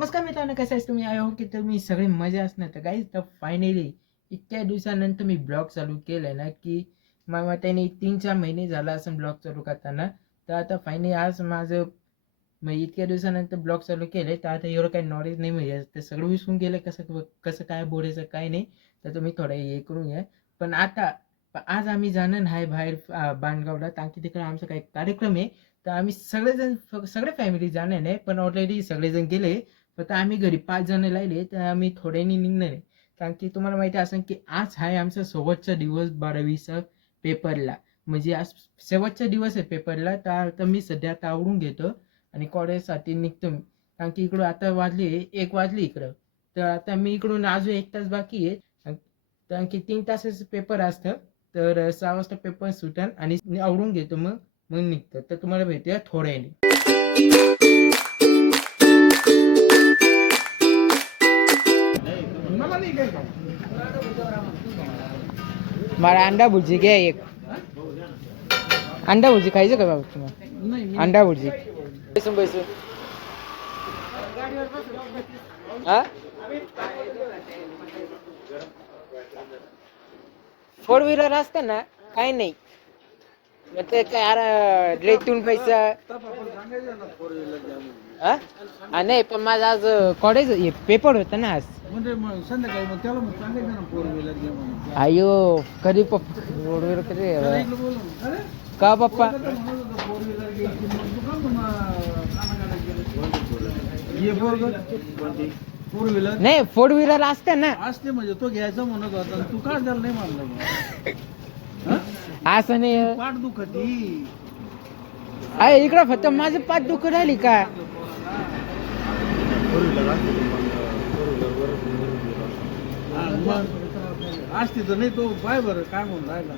नमस्कार मित्रांनो कसं आहेस तुम्ही? आय होप की तुम्ही सगळे मजा असणार. तर गाईज तर फायनली इतक्या दिवसानंतर मी ब्लॉग चालू केलं ना की मग त्याने तीन चार महिने झाला असं ब्लॉग चालू करताना. तर आता फायनली आज माझं मग इतक्या दिवसानंतर ब्लॉग चालू केले तर आता एवढं काही नॉलेज नाही मिळेल ते सगळं विसरून गेलं कसं कसं काय बोलायचं काय नाही. तर तुम्ही थोडं हे करून घ्या. पण आता आज आम्ही जाणार आहे बाहेर बाणगावला. बांधगावला कारण की तिकडे आमचा काही कार्यक्रम आहे. तर आम्ही सगळेजण फ- सगळे फॅमिली जाणार नाही पण ऑलरेडी सगळेजण गेले. फक्त आम्ही घरी पाच जण राहिले तर आम्ही थोड्यानी निघणार आहे. कारण की तुम्हाला माहिती असेल की आज आहे आमचा शेवटचा दिवस बारावीचा पेपरला. म्हणजे आज शेवटचा दिवस आहे पेपरला तर आता मी सध्या आता आवडून घेतो आणि कॉलेजसाठी निघतो मी. कारण की इकडं आता वाजली एक वाजली इकडं. तर आता मी इकडून अजून एक तास बाकी आहे. कारण की तीन तासाचं पेपर असतं तर सहा वाजता पेपर सुटन आणि आवडून घेतो मग मग निघतं. तर तुम्हाला भेटूया थोड्याने मला अंडा भुर्जी घ्या एक अंडा भुर्जी खायचं का बाबा तुम्हाला अंडा भुर्जी बैसून बैसून हा फोर व्हीलर असतं ना काही नाही मग ते काय अरे पैसा हा? हा, नाही पण माझं आज कॉलेज पेपर होतं ना आज म्हणजे मग संध्याकाळी मग त्याला मग सांगायचं ना फोर व्हीलर घे म्हणून अयो कधी पप्पा रोडवर कधी. अरे का पप्पा फोर व्हीलर. फोर नाही फोर व्हीलर असते ना असते म्हणजे तो घ्यायचा म्हणत होता आणि तू का त्याला नाही मानलं मग? असं नाही. पाठ दुखती. अरे इकडं फक्त माझं पाच दुखत राहिली का? हा, मग असते तर नाही तो पाय बरं काय म्हणून राहिला?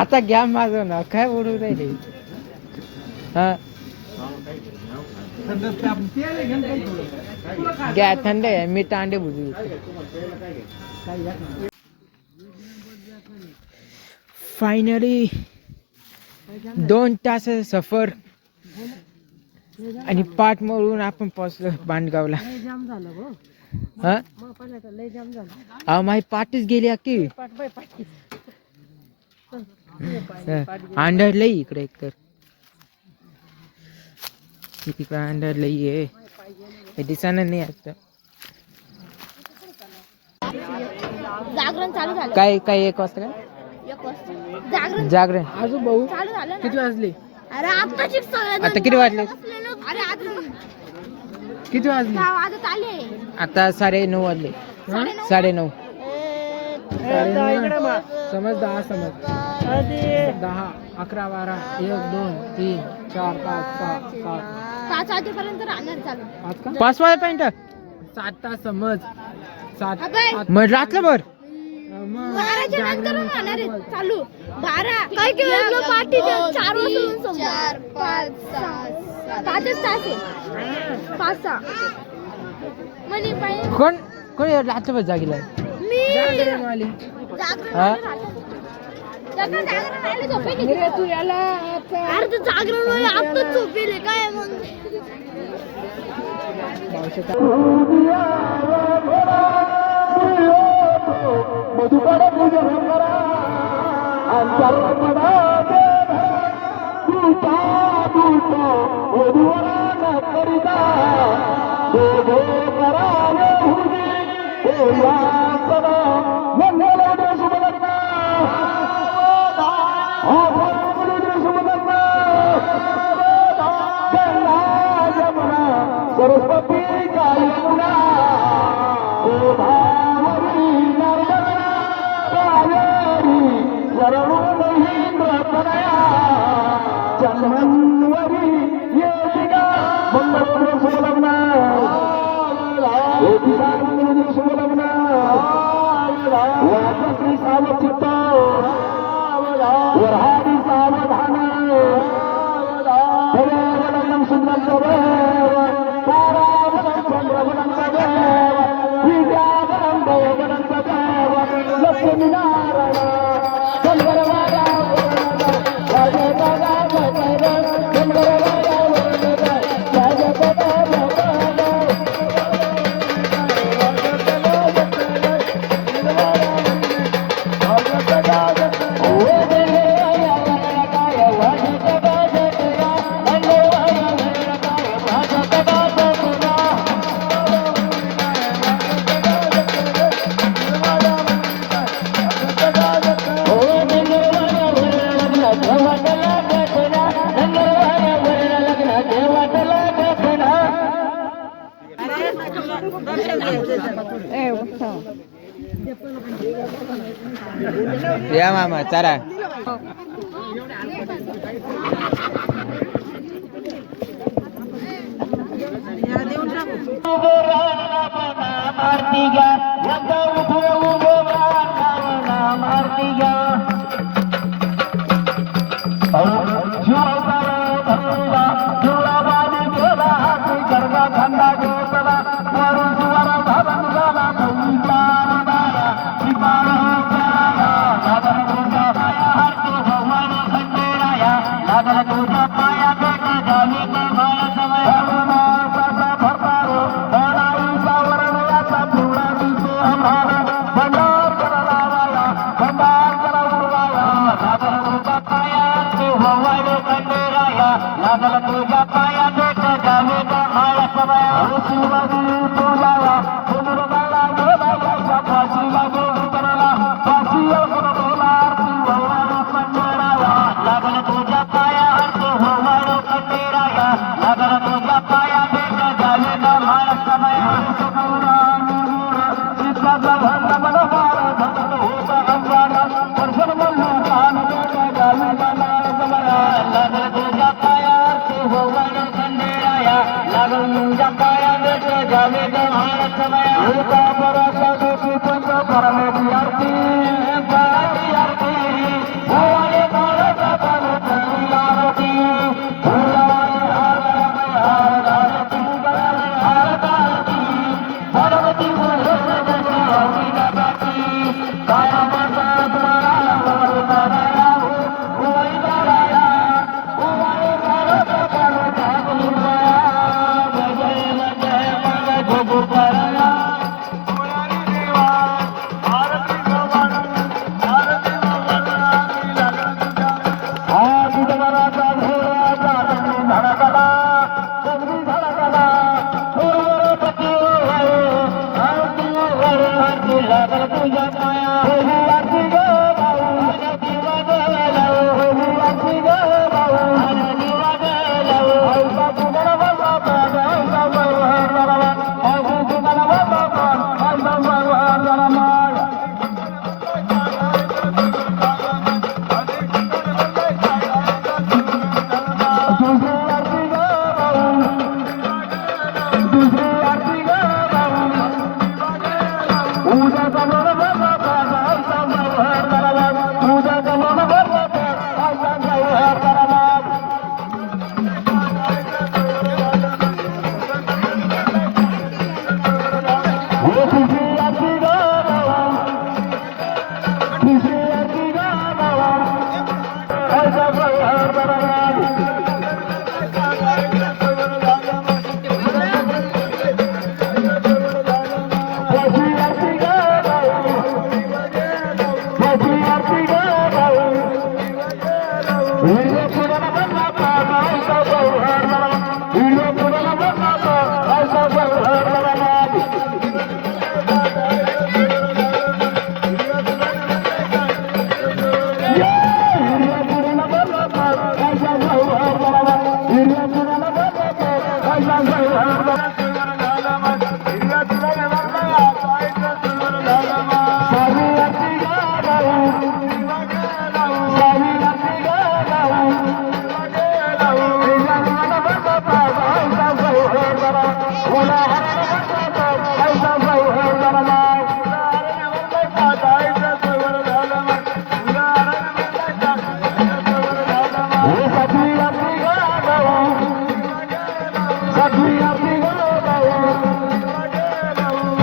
आता घ्या माझं ना काय बोलू राहिले? हा? घ्या थंड आहे मी तर अंडे बुजू फायनली दोन तास सफर आणि पाठ मोडून आपण पोहोचलो बांडगावला. हा? माझी पाठच गेली अख्खी. अंडर लई इकडे एकतर तिकडे अंडर लई आहे. हे दिसाना नाही आता जागरण चालू झालं. काय एक काय एक वाजता जागरण. आजू भाऊ चालू झालं ना. किती वाजले? अरे सगळ्या आता किती वाजले? अरे आता किती वाजले? दहा वाजत आले. आता साडे नऊ वाजले. साडे नऊ? समज दहा समज. दहा अकरा बारा एक दोन तीन चार पाच सहा सात. पाच वाजेपर्यंत राहणार चालू. पाच वाजेपर्यंत? सात तास समज. सात. आठ- मग रात्रभर बाराच्या नंतर राहणार आहे चालू. बारा. काय केलं? पार्टी चार वाजता चार पाच सहा. पाचच तास आहे. पाच सहा. म्हणे पाहिजे कोण कोण रात्रभर जागेला मी. जागरण वाले जागरण हा? जागरण जागरण राहिलं झोपेली तू याला अरे तू जागरण वाले आत्ताच झोपेले काय मग Lakshmi Ya, mamá, Sara. Partiga,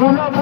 Algunos